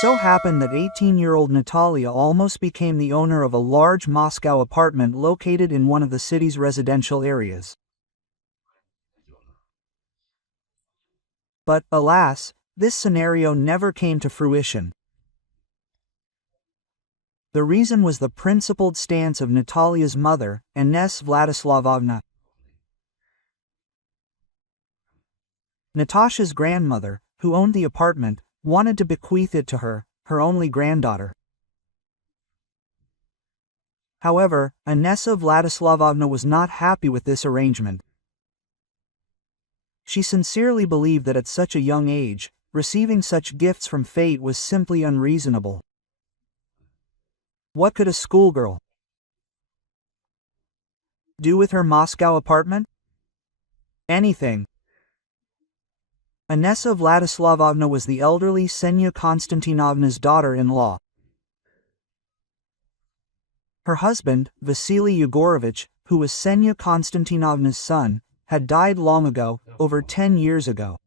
so happened that 18-year-old Natalia almost became the owner of a large Moscow apartment located in one of the city's residential areas. But, alas, this scenario never came to fruition. The reason was the principled stance of Natalia's mother, Ines Vladislavovna. Natasha's grandmother, who owned the apartment, wanted to bequeath it to her only granddaughter. However, Inessa Vladislavovna was not happy with this arrangement. She sincerely believed that at such a young age, receiving such gifts from fate was simply unreasonable. What could a schoolgirl do with her Moscow apartment? Anything. Inessa Vladislavovna was the elderly Ksenia Konstantinovna's daughter-in-law. Her husband, Vasily Yegorovich, who was Ksenia Konstantinovna's son, had died long ago, over 10 years ago.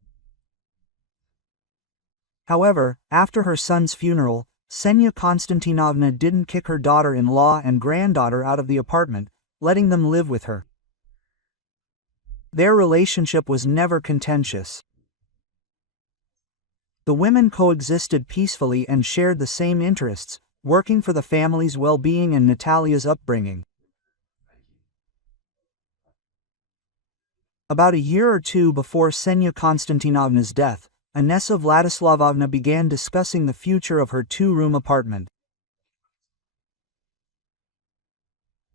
However, after her son's funeral, Ksenia Konstantinovna didn't kick her daughter-in-law and granddaughter out of the apartment, letting them live with her. Their relationship was never contentious. The women coexisted peacefully and shared the same interests, working for the family's well-being and Natalia's upbringing. About a year or two before Ksenia Konstantinovna's death, Inessa Vladislavovna began discussing the future of her two-room apartment.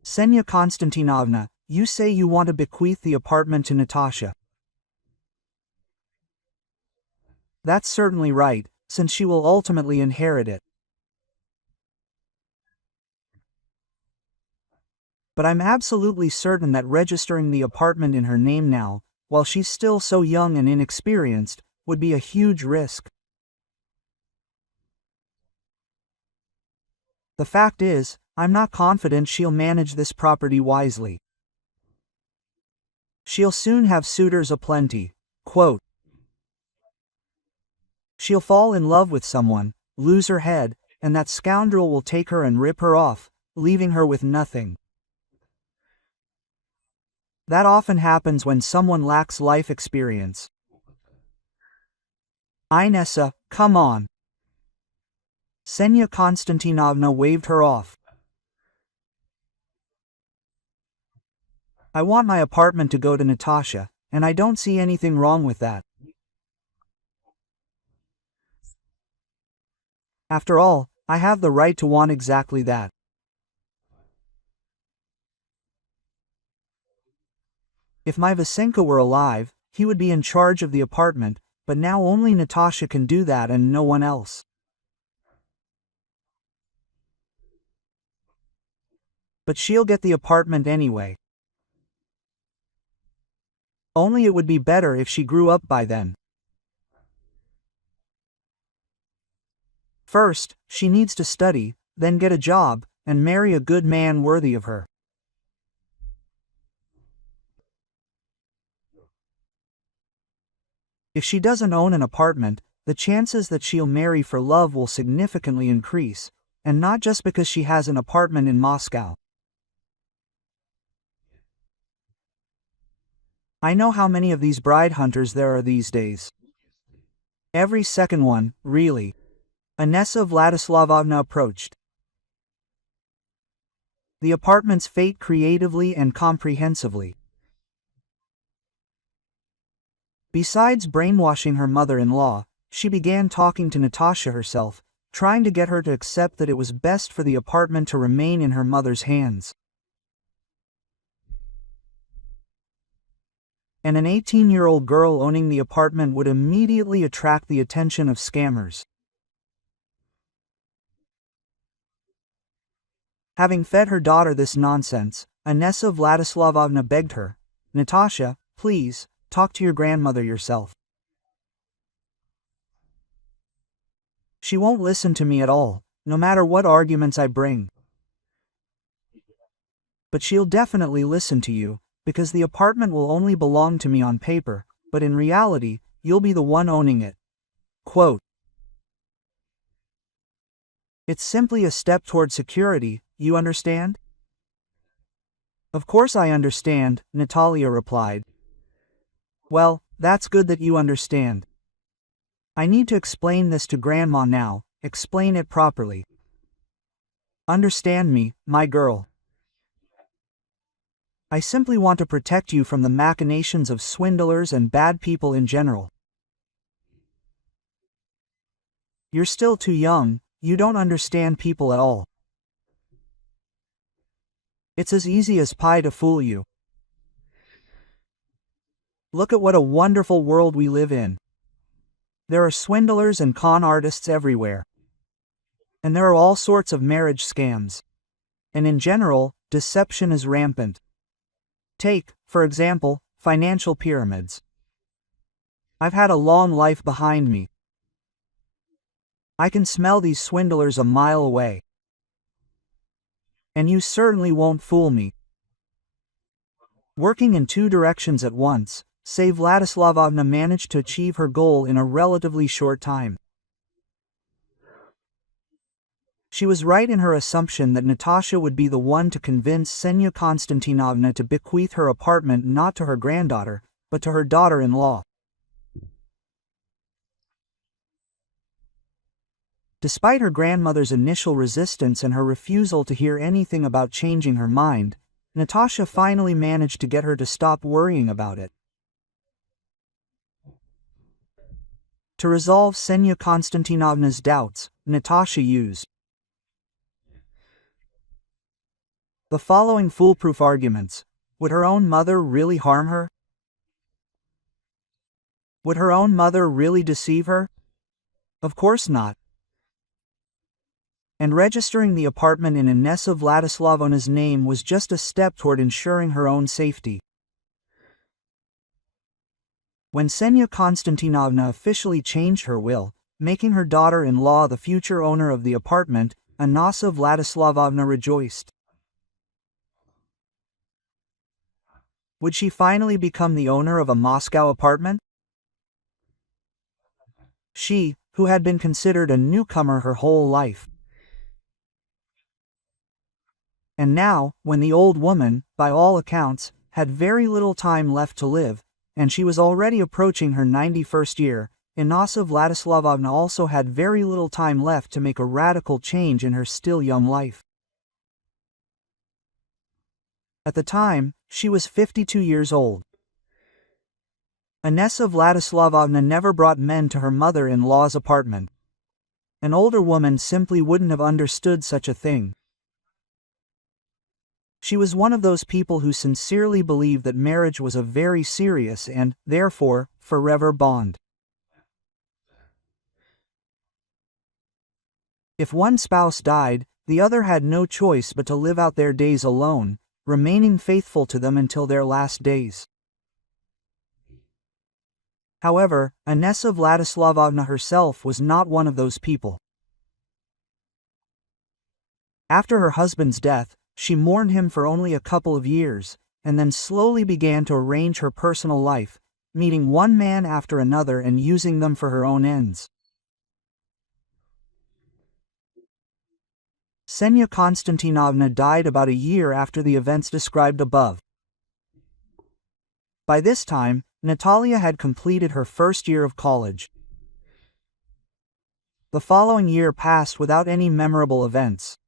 Ksenia Konstantinovna, you say you want to bequeath the apartment to Natasha. That's certainly right, since she will ultimately inherit it. But I'm absolutely certain that registering the apartment in her name now, while she's still so young and inexperienced, would be a huge risk. The fact is, I'm not confident she'll manage this property wisely. She'll soon have suitors aplenty. Quote, she'll fall in love with someone, lose her head, and that scoundrel will take her and rip her off, leaving her with nothing. That often happens when someone lacks life experience. Inessa, come on. Ksenia Konstantinovna waved her off. I want my apartment to go to Natasha, and I don't see anything wrong with that. After all, I have the right to want exactly that. If my Vasenka were alive, he would be in charge of the apartment, but now only Natasha can do that and no one else. But she'll get the apartment anyway. Only it would be better if she grew up by then. First, she needs to study, then get a job, and marry a good man worthy of her. If she doesn't own an apartment, the chances that she'll marry for love will significantly increase, and not just because she has an apartment in Moscow. I know how many of these bride hunters there are these days. Every second one, really. Inessa Vladislavovna approached the apartment's fate creatively and comprehensively. Besides brainwashing her mother-in-law, she began talking to Natasha herself, trying to get her to accept that it was best for the apartment to remain in her mother's hands. And an 18-year-old girl owning the apartment would immediately attract the attention of scammers. Having fed her daughter this nonsense, Inessa Vladislavovna begged her, Natasha, please, talk to your grandmother yourself. She won't listen to me at all, no matter what arguments I bring. But she'll definitely listen to you, because the apartment will only belong to me on paper, but in reality, you'll be the one owning it. Quote, It's simply a step toward security, you understand? Of course I understand, Natalia replied. Well, that's good that you understand. I need to explain this to Grandma now, explain it properly. Understand me, my girl. I simply want to protect you from the machinations of swindlers and bad people in general. You're still too young, you don't understand people at all. It's as easy as pie to fool you. Look at what a wonderful world we live in. There are swindlers and con artists everywhere. And there are all sorts of marriage scams. And in general, deception is rampant. Take, for example, financial pyramids. I've had a long life behind me. I can smell these swindlers a mile away. And you certainly won't fool me. Working in two directions at once, Vladislavovna managed to achieve her goal in a relatively short time. She was right in her assumption that Natasha would be the one to convince Ksenia Konstantinovna to bequeath her apartment not to her granddaughter, but to her daughter-in-law. Despite her grandmother's initial resistance and her refusal to hear anything about changing her mind, Natasha finally managed to get her to stop worrying about it. To resolve Ksenia Konstantinovna's doubts, Natasha used the following foolproof arguments. Would her own mother really harm her? Would her own mother really deceive her? Of course not. And registering the apartment in Inessa Vladislavovna's name was just a step toward ensuring her own safety. When Ksenia Konstantinovna officially changed her will, making her daughter-in-law the future owner of the apartment, Inessa Vladislavovna rejoiced. Would she finally become the owner of a Moscow apartment? She, who had been considered a newcomer her whole life. And now, when the old woman, by all accounts, had very little time left to live, and she was already approaching her 91st year, Inessa Vladislavovna also had very little time left to make a radical change in her still young life. At the time, she was 52 years old. Inessa Vladislavovna never brought men to her mother-in-law's apartment. An older woman simply wouldn't have understood such a thing. She was one of those people who sincerely believed that marriage was a very serious and, therefore, forever bond. If one spouse died, the other had no choice but to live out their days alone, remaining faithful to them until their last days. However, Inessa Vladislavovna herself was not one of those people. After her husband's death, she mourned him for only a couple of years, and then slowly began to arrange her personal life, meeting one man after another and using them for her own ends. Ksenia Konstantinovna died about a year after the events described above. By this time, Natalia had completed her first year of college. The following year passed without any memorable events.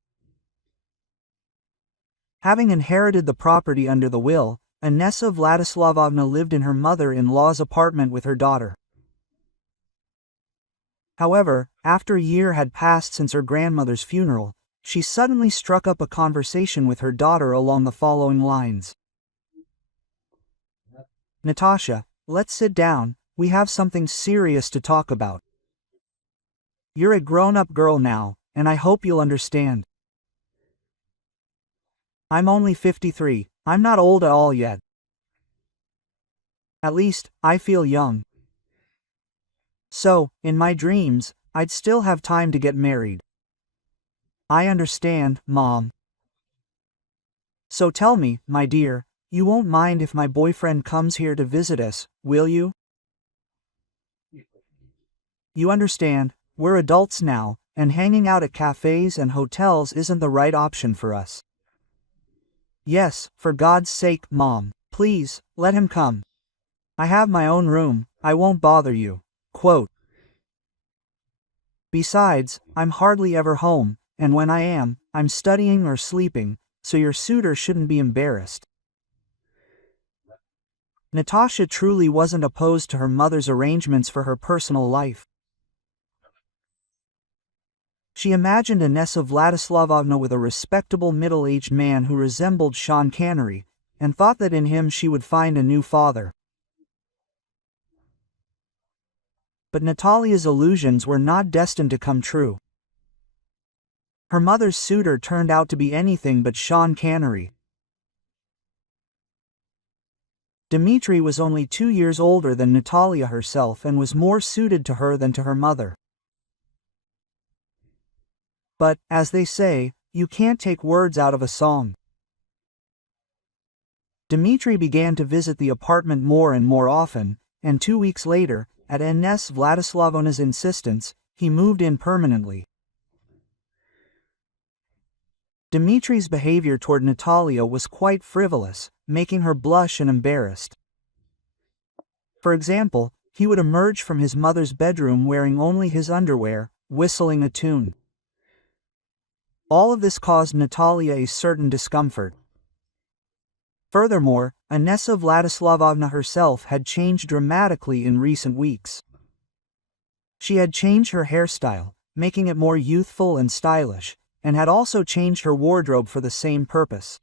Having inherited the property under the will, Inessa Vladislavovna lived in her mother-in-law's apartment with her daughter. However, after a year had passed since her grandmother's funeral, she suddenly struck up a conversation with her daughter along the following lines. Natasha, let's sit down, we have something serious to talk about. You're a grown-up girl now, and I hope you'll understand. I'm only 53, I'm not old at all yet. At least, I feel young. So, in my dreams, I'd still have time to get married. I understand, Mom. So tell me, my dear, you won't mind if my boyfriend comes here to visit us, will you? You understand, we're adults now, and hanging out at cafes and hotels isn't the right option for us. Yes, for God's sake, Mom, please, let him come. I have my own room, I won't bother you. Quote. Besides, I'm hardly ever home, and when I am, I'm studying or sleeping, so your suitor shouldn't be embarrassed. Natasha truly wasn't opposed to her mother's arrangements for her personal life. She imagined Inessa Vladislavovna with a respectable middle-aged man who resembled Sean Connery, and thought that in him she would find a new father. But Natalia's illusions were not destined to come true. Her mother's suitor turned out to be anything but Sean Connery. Dmitri was only 2 years older than Natalia herself and was more suited to her than to her mother. But, as they say, you can't take words out of a song. Dmitri began to visit the apartment more and more often, and 2 weeks later, at Inessa Vladislavovna's insistence, he moved in permanently. Dmitri's behavior toward Natalia was quite frivolous, making her blush and embarrassed. For example, he would emerge from his mother's bedroom wearing only his underwear, whistling a tune. All of this caused Natalia a certain discomfort. Furthermore, Inessa Vladislavovna herself had changed dramatically in recent weeks. She had changed her hairstyle, making it more youthful and stylish, and had also changed her wardrobe for the same purpose.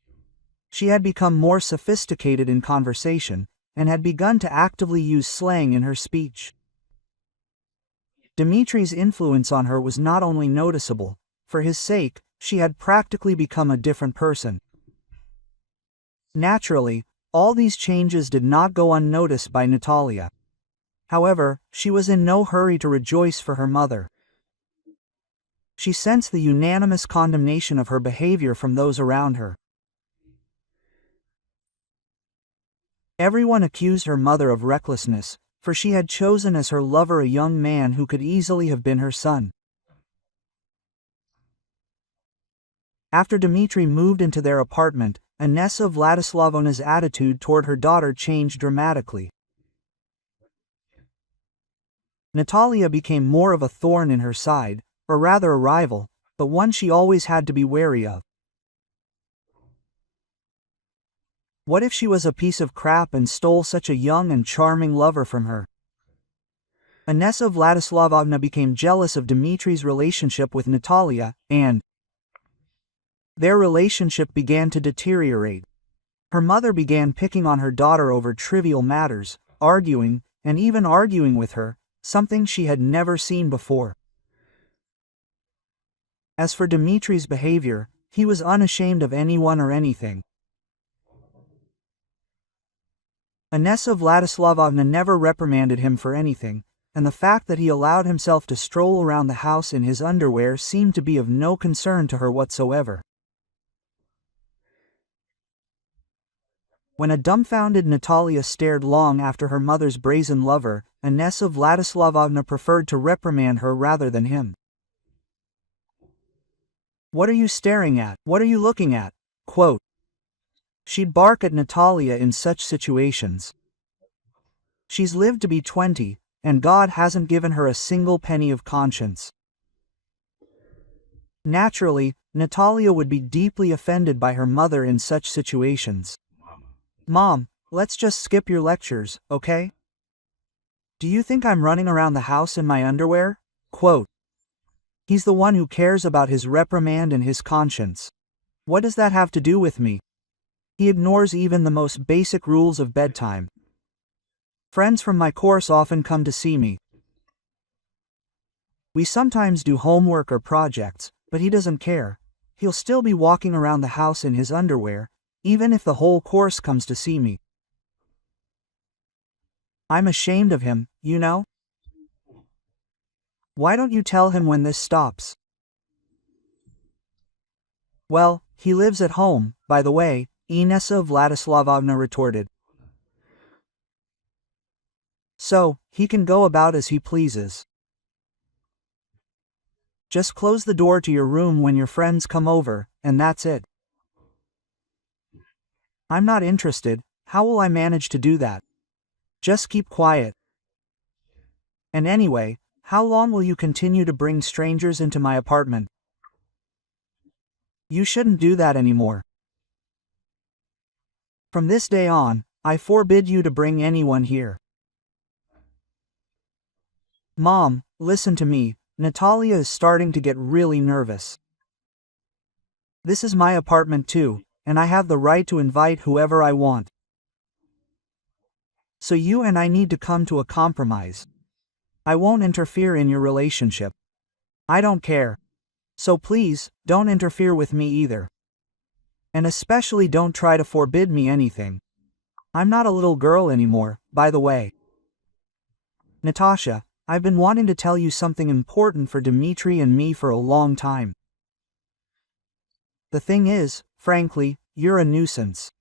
She had become more sophisticated in conversation, and had begun to actively use slang in her speech. Dmitri's influence on her was not only noticeable, for his sake, she had practically become a different person. Naturally, all these changes did not go unnoticed by Natalia. However, she was in no hurry to rejoice for her mother. She sensed the unanimous condemnation of her behavior from those around her. Everyone accused her mother of recklessness, for she had chosen as her lover a young man who could easily have been her son. After Dmitri moved into their apartment, Inessa Vladislavovna's attitude toward her daughter changed dramatically. Natalia became more of a thorn in her side, or rather a rival, but one she always had to be wary of. What if she was a piece of crap and stole such a young and charming lover from her? Inessa Vladislavovna became jealous of Dmitri's relationship with Natalia, and their relationship began to deteriorate. Her mother began picking on her daughter over trivial matters, arguing, and even arguing with her, something she had never seen before. As for Dmitri's behavior, he was unashamed of anyone or anything. Inessa Vladislavovna never reprimanded him for anything, and the fact that he allowed himself to stroll around the house in his underwear seemed to be of no concern to her whatsoever. When a dumbfounded Natalia stared long after her mother's brazen lover, Inessa Vladislavovna preferred to reprimand her rather than him. "What are you staring at? What are you looking at?" Quote. She'd bark at Natalia in such situations. She's lived to be 20, and God hasn't given her a single penny of conscience. Naturally, Natalia would be deeply offended by her mother in such situations. "Mom, let's just skip your lectures, okay? Do you think I'm running around the house in my underwear?" Quote. He's the one who cares about his reprimand and his conscience. What does that have to do with me? He ignores even the most basic rules of bedtime. Friends from my course often come to see me. We sometimes do homework or projects, but he doesn't care. He'll still be walking around the house in his underwear, even if the whole course comes to see me. I'm ashamed of him, you know? Why don't you tell him when this stops? Well, he lives at home, by the way, Inessa Vladislavovna retorted. So, he can go about as he pleases. Just close the door to your room when your friends come over, and that's it. I'm not interested. How will I manage to do that? Just keep quiet. And anyway, how long will you continue to bring strangers into my apartment? You shouldn't do that anymore. From this day on, I forbid you to bring anyone here. Mom, listen to me. Natalia is starting to get really nervous. This is my apartment too, and I have the right to invite whoever I want. So you and I need to come to a compromise. I won't interfere in your relationship. I don't care. So please, don't interfere with me either. And especially don't try to forbid me anything. I'm not a little girl anymore, by the way. Natasha, I've been wanting to tell you something important for Dmitry and me for a long time. The thing is, frankly, you're a nuisance.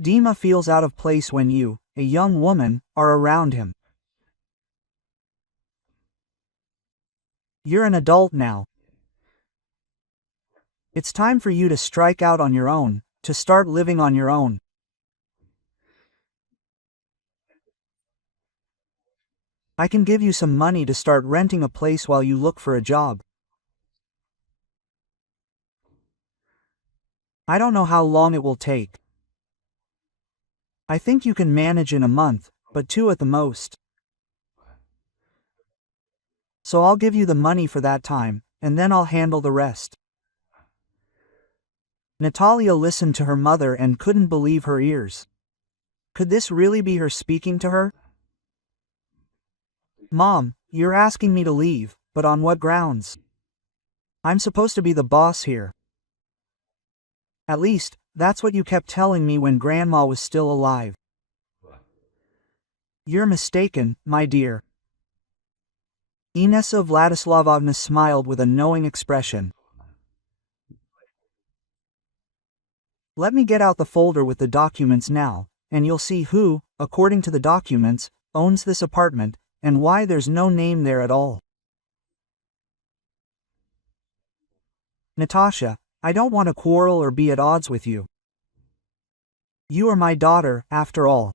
Dima feels out of place when you, a young woman, are around him. You're an adult now. It's time for you to strike out on your own, to start living on your own. I can give you some money to start renting a place while you look for a job. I don't know how long it will take. I think you can manage in a month, but 2 at the most. So I'll give you the money for that time, and then I'll handle the rest. Natalia listened to her mother and couldn't believe her ears. Could this really be her speaking to her? Mom, you're asking me to leave, but on what grounds? I'm supposed to be the boss here. At least, that's what you kept telling me when Grandma was still alive. You're mistaken, my dear. Inessa Vladislavovna smiled with a knowing expression. Let me get out the folder with the documents now, and you'll see who, according to the documents, owns this apartment, and why there's no name there at all. Natasha, I don't want to quarrel or be at odds with you. You are my daughter, after all.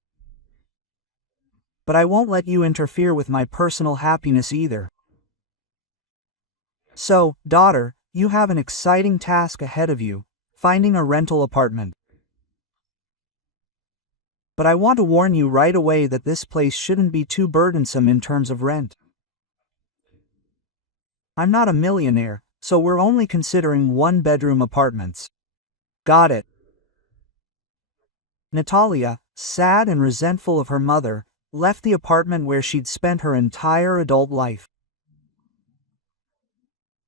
But I won't let you interfere with my personal happiness either. So, daughter, you have an exciting task ahead of you, finding a rental apartment. But I want to warn you right away that this place shouldn't be too burdensome in terms of rent. I'm not a millionaire, so we're only considering 1-bedroom apartments. Got it. Natalia, sad and resentful of her mother, left the apartment where she'd spent her entire adult life.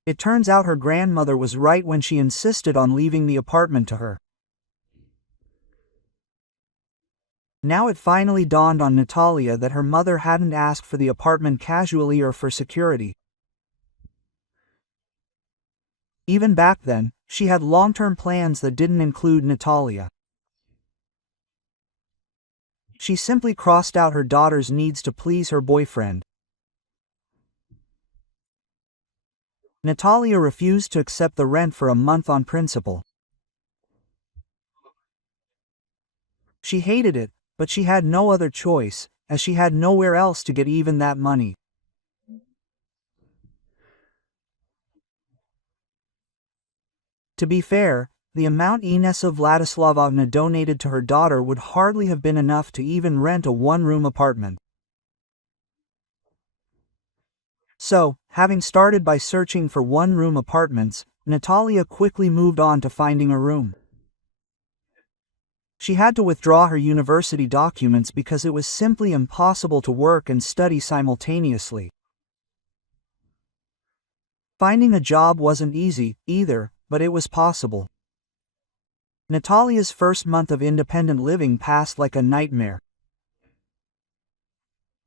It turns out her grandmother was right when she insisted on leaving the apartment to her. Now it finally dawned on Natalia that her mother hadn't asked for the apartment casually or for security. Even back then, she had long-term plans that didn't include Natalia. She simply crossed out her daughter's needs to please her boyfriend. Natalia refused to accept the rent for a month on principle. She hated it, but she had no other choice, as she had nowhere else to get even that money. To be fair, the amount Inessa Vladislavovna donated to her daughter would hardly have been enough to even rent a 1-room apartment. So, having started by searching for 1-room apartments, Natalia quickly moved on to finding a room. She had to withdraw her university documents because it was simply impossible to work and study simultaneously. Finding a job wasn't easy, either, but it was possible. Natalia's first month of independent living passed like a nightmare.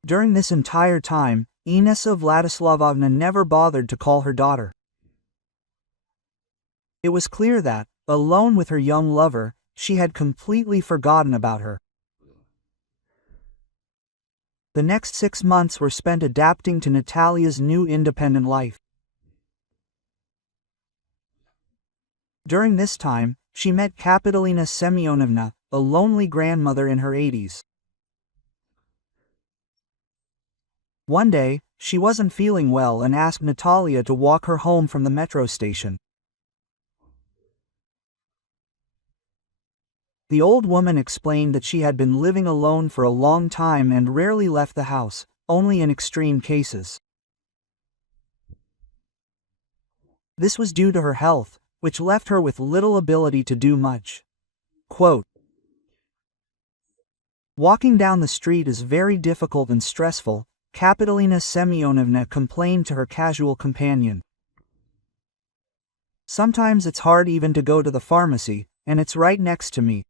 During this entire time, Inessa Vladislavovna never bothered to call her daughter. It was clear that, alone with her young lover, she had completely forgotten about her. The next 6 months were spent adapting to Natalia's new independent life. During this time, she met Kapitolina Semyonovna, a lonely grandmother in her 80s. One day, she wasn't feeling well and asked Natalia to walk her home from the metro station. The old woman explained that she had been living alone for a long time and rarely left the house, only in extreme cases. This was due to her health, which left her with little ability to do much. Quote, "Walking down the street is very difficult and stressful," Kapitolina Semyonovna complained to her casual companion. "Sometimes it's hard even to go to the pharmacy, and it's right next to me.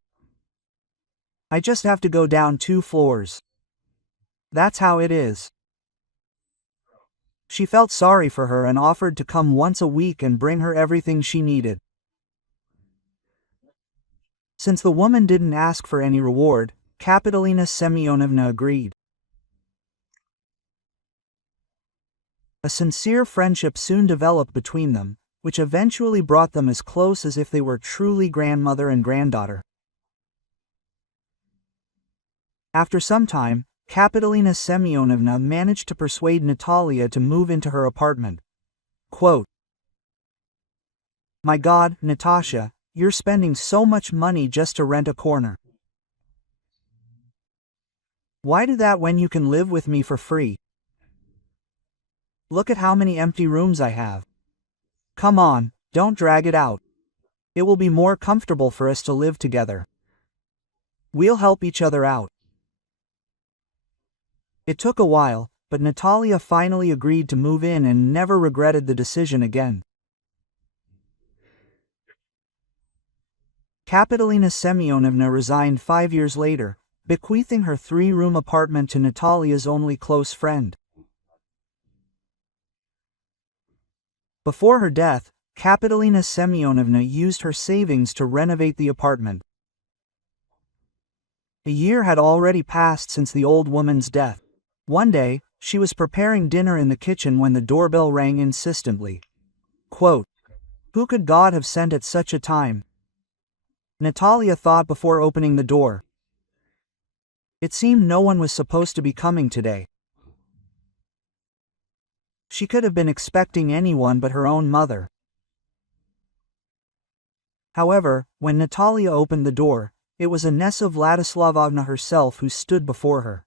I just have to go down 2 floors. That's how it is." She felt sorry for her and offered to come once a week and bring her everything she needed. Since the woman didn't ask for any reward, Kapitolina Semyonovna agreed. A sincere friendship soon developed between them, which eventually brought them as close as if they were truly grandmother and granddaughter. After some time, Kapitolina Semyonovna managed to persuade Natalia to move into her apartment. Quote, "My God, Natasha, you're spending so much money just to rent a corner. Why do that when you can live with me for free? Look at how many empty rooms I have. Come on, don't drag it out. It will be more comfortable for us to live together. We'll help each other out." It took a while, but Natalia finally agreed to move in and never regretted the decision again. Kapitolina Semyonovna resigned 5 years later, bequeathing her 3-room apartment to Natalia's only close friend. Before her death, Kapitolina Semyonovna used her savings to renovate the apartment. A year had already passed since the old woman's death. One day, she was preparing dinner in the kitchen when the doorbell rang insistently. Quote, "Who could God have sent at such a time?" Natalia thought before opening the door. It seemed no one was supposed to be coming today. She could have been expecting anyone but her own mother. However, when Natalia opened the door, it was Inessa Vladislavovna herself who stood before her.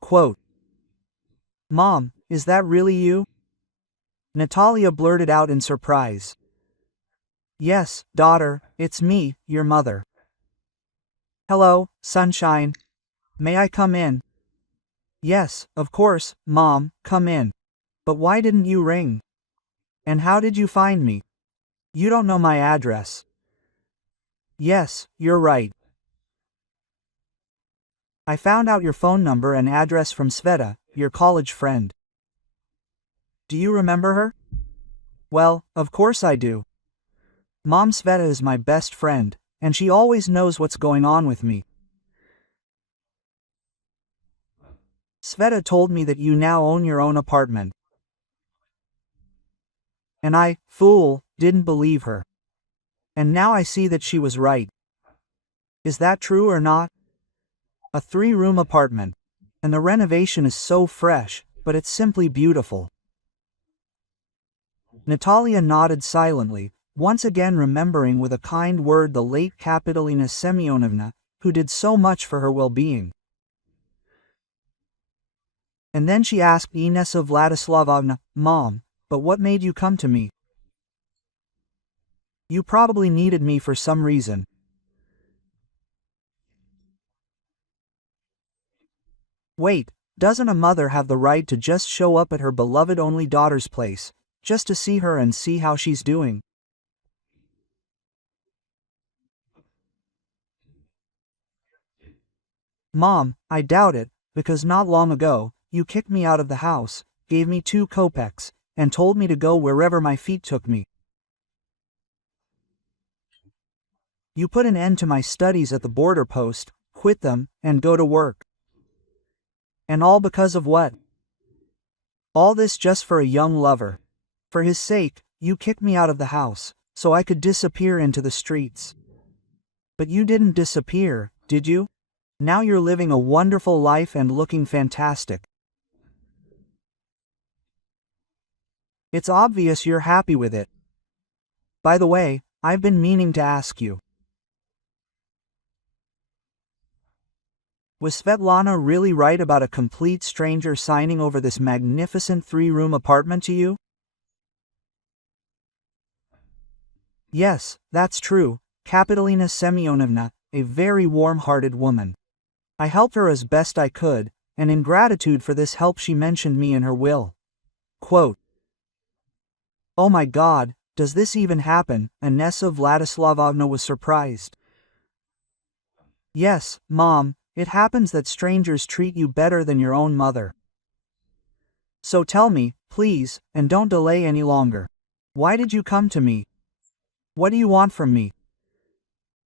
Quote, "Mom, is that really you?" Natalia blurted out in surprise. "Yes, daughter, it's me, your mother." "Hello, sunshine. May I come in?" "Yes, of course, Mom, come in. But why didn't you ring? And how did you find me? You don't know my address." "Yes, you're right. I found out your phone number and address from Sveta, your college friend. Do you remember her?" "Well, of course I do. Mom, Sveta is my best friend, and she always knows what's going on with me. Sveta told me that you now own your own apartment. And I, fool, didn't believe her. And now I see that she was right. Is that true or not? A 3-room apartment. And the renovation is so fresh, but it's simply beautiful." Natalia nodded silently, once again remembering with a kind word the late Kapitolina Semyonovna, who did so much for her well-being. And then she asked Inessa Vladislavovna, "Mom, but what made you come to me? You probably needed me for some reason." Wait, doesn't a mother have the right to just show up at her beloved only daughter's place, just to see her and see how she's doing? "Mom, I doubt it, because not long ago, you kicked me out of the house, gave me 2 kopecks, and told me to go wherever my feet took me. You put an end to my studies at the border post, quit them, and go to work. And all because of what? All this just for a young lover. For his sake, you kicked me out of the house, so I could disappear into the streets. But you didn't disappear, did you? Now you're living a wonderful life and looking fantastic. It's obvious you're happy with it. By the way, I've been meaning to ask you. Was Svetlana really right about a complete stranger signing over this magnificent 3-room apartment to you? Yes, that's true, Kapitolina Semyonovna, a very warm-hearted woman. I helped her as best I could, and in gratitude for this help she mentioned me in her will. Quote, "Oh my God, does this even happen?" Inessa Vladislavovna was surprised. "Yes, Mom, it happens that strangers treat you better than your own mother. So tell me, please, and don't delay any longer. Why did you come to me? What do you want from me?"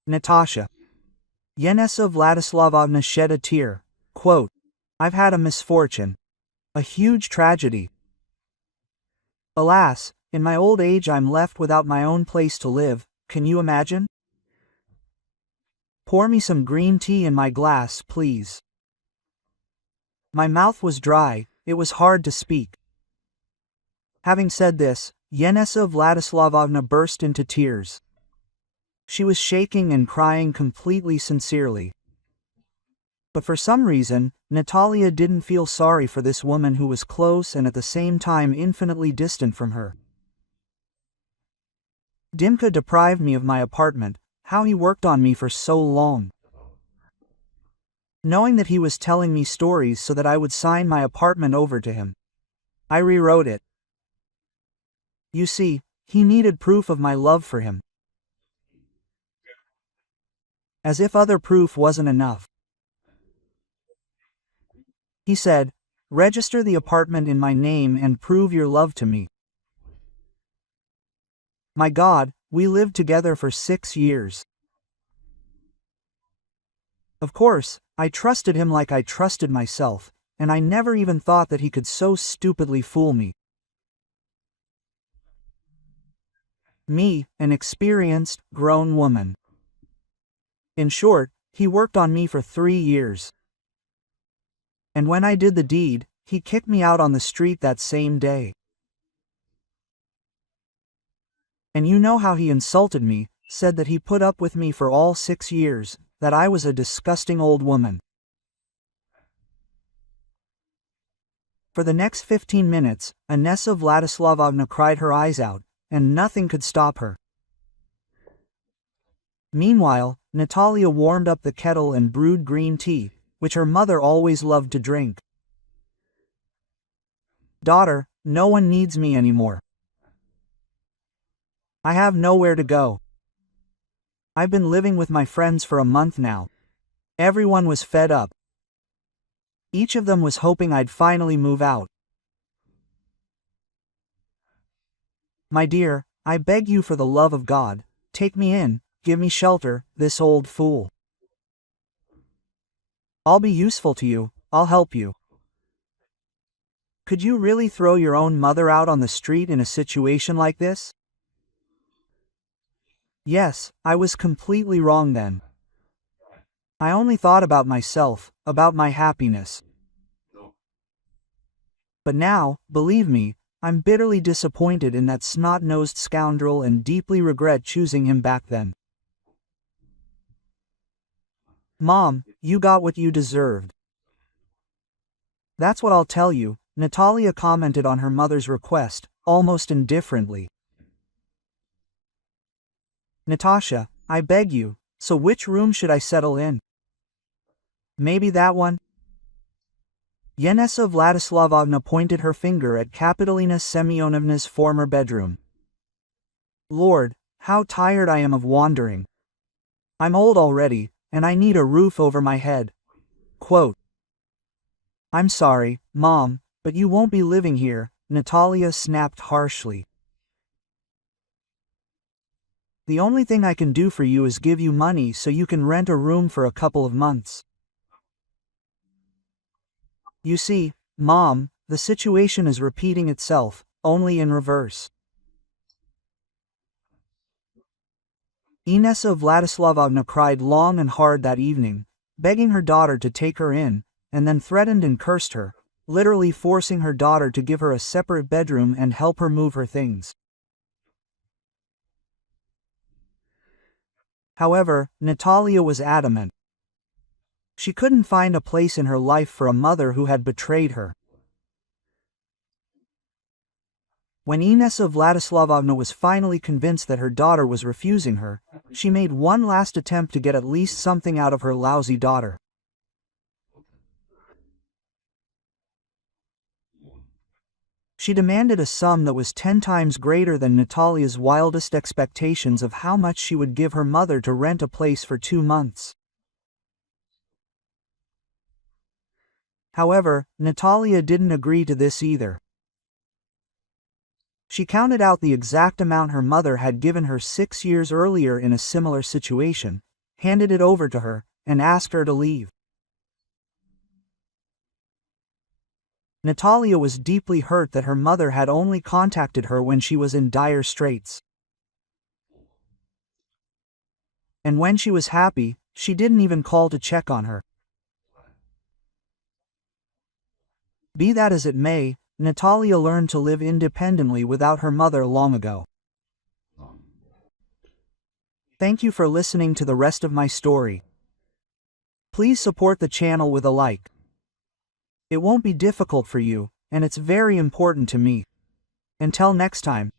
Natasha. Yenessa Vladislavovna shed a tear. Quote, "I've had a misfortune. A huge tragedy. Alas, in my old age I'm left without my own place to live, can you imagine? Pour me some green tea in my glass, please." My mouth was dry, it was hard to speak. Having said this, Yenessa Vladislavovna burst into tears. She was shaking and crying completely sincerely. But for some reason, Natalia didn't feel sorry for this woman who was close and at the same time infinitely distant from her. Dimka deprived me of my apartment, how he worked on me for so long. Knowing that he was telling me stories so that I would sign my apartment over to him. I rewrote it. You see, he needed proof of my love for him. As if other proof wasn't enough. He said, "Register the apartment in my name and prove your love to me." My God, we lived together for 6 years. Of course, I trusted him like I trusted myself, and I never even thought that he could so stupidly fool me. Me, an experienced, grown woman. In short, he worked on me for 3 years. And when I did the deed, he kicked me out on the street that same day. And you know how he insulted me, said that he put up with me for all 6 years, that I was a disgusting old woman. For the next 15 minutes, Inessa Vladislavovna cried her eyes out, and nothing could stop her. Meanwhile, Natalia warmed up the kettle and brewed green tea, which her mother always loved to drink. "Daughter, no one needs me anymore. I have nowhere to go. I've been living with my friends for a month now. Everyone was fed up. Each of them was hoping I'd finally move out. My dear, I beg you for the love of God, take me in, give me shelter, this old fool. I'll be useful to you, I'll help you." Could you really throw your own mother out on the street in a situation like this? Yes, I was completely wrong then. I only thought about myself, about my happiness. But now, believe me, I'm bitterly disappointed in that snot-nosed scoundrel and deeply regret choosing him back then. Mom, you got what you deserved. That's what I'll tell you, Natalia commented on her mother's request, almost indifferently. Natasha, I beg you, so which room should I settle in? Maybe that one? Yenessa Vladislavovna pointed her finger at Kapitolina Semyonovna's former bedroom. Lord, how tired I am of wandering. I'm old already, and I need a roof over my head. Quote, I'm sorry, Mom, but you won't be living here, Natalia snapped harshly. The only thing I can do for you is give you money so you can rent a room for a couple of months. You see, Mom, the situation is repeating itself, only in reverse. Inessa Vladislavovna cried long and hard that evening, begging her daughter to take her in, and then threatened and cursed her, literally forcing her daughter to give her a separate bedroom and help her move her things. However, Natalia was adamant. She couldn't find a place in her life for a mother who had betrayed her. When Inessa Vladislavovna was finally convinced that her daughter was refusing her, she made one last attempt to get at least something out of her lousy daughter. She demanded a sum that was 10 times greater than Natalia's wildest expectations of how much she would give her mother to rent a place for 2 months. However, Natalia didn't agree to this either. She counted out the exact amount her mother had given her 6 years earlier in a similar situation, handed it over to her, and asked her to leave. Natalia was deeply hurt that her mother had only contacted her when she was in dire straits. And when she was happy, she didn't even call to check on her. Be that as it may, Natalia learned to live independently without her mother long ago. Thank you for listening to the rest of my story. Please support the channel with a like. It won't be difficult for you, and it's very important to me. Until next time.